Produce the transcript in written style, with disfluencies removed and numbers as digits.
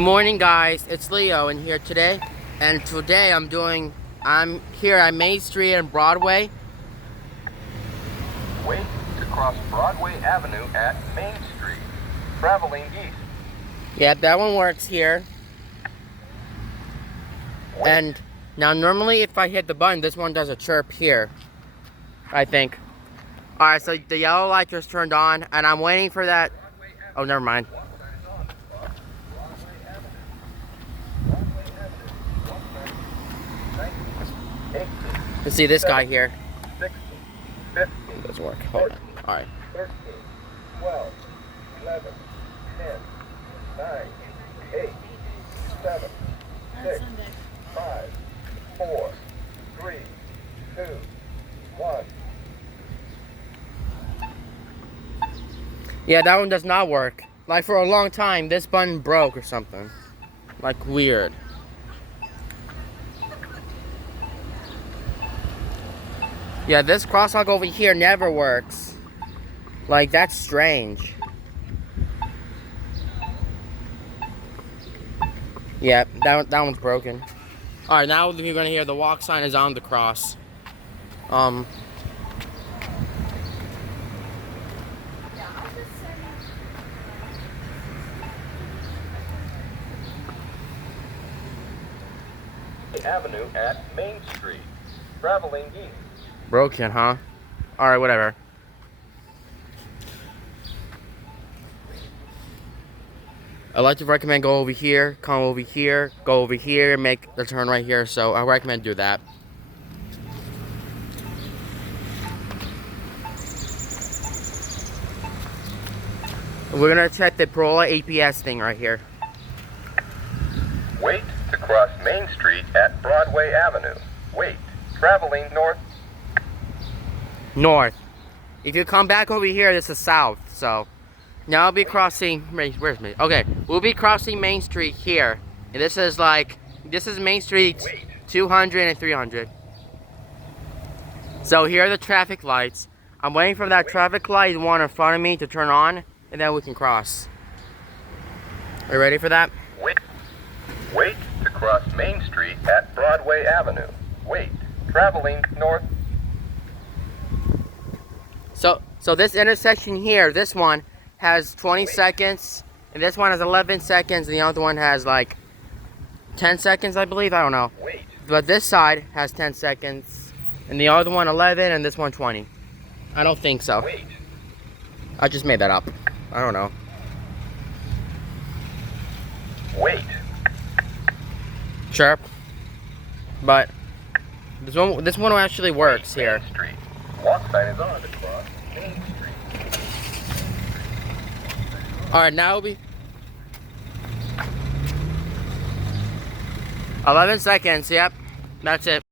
Good morning, guys. It's Leo in here today, and today I'm here at Main Street and Broadway. Wait to cross Broadway Avenue at Main Street, traveling east. Yeah, that one works here. Wait. And now normally if I hit the button, this one does a chirp here, I think. Alright, so the yellow light just turned on, and I'm waiting for that. Oh, never mind. Let's see this guy here. 16, 15, It doesn't work. Hold on. Alright. 13, 12, 11, 10, 9, 8, 7, 6, 5, 4, 3, 2, 1. Yeah, that one does not work. Like for a long time, this button broke or something. Like weird. Yeah, this crosswalk over here never works. Like, that's strange. Yeah, that one's broken. Alright, now you're gonna hear the walk sign is on the cross. Avenue at Main Street, traveling east. Broken, huh? Alright, whatever. I'd like to recommend go over here, come over here, go over here, make the turn right here. So I recommend do that. We're gonna check the Parola APS thing right here. Wait to cross Main Street at Broadway Avenue. Wait, traveling north. North. If you come back over here, this is south. So now I'll be crossing. Where's me? Okay, we'll be crossing Main Street here, and this is Main Street 200 and 300. So here are the traffic lights. I'm waiting for that traffic light one in front of me to turn on, and then we can cross. Are you ready for that? Wait to cross Main Street at Broadway Avenue. Wait, traveling north. So this intersection here, this one has 20 seconds, and this one has 11 seconds, and the other one has like 10 seconds, I believe. I don't know. Wait. But this side has 10 seconds, and the other one 11, and this one 20. I don't think so. Wait. I just made that up. I don't know. Wait. Chirp. But this one actually works here. Main Street. Walk sign is on to cross Main Street. Alright, now it'll be 11 seconds, yep. That's it.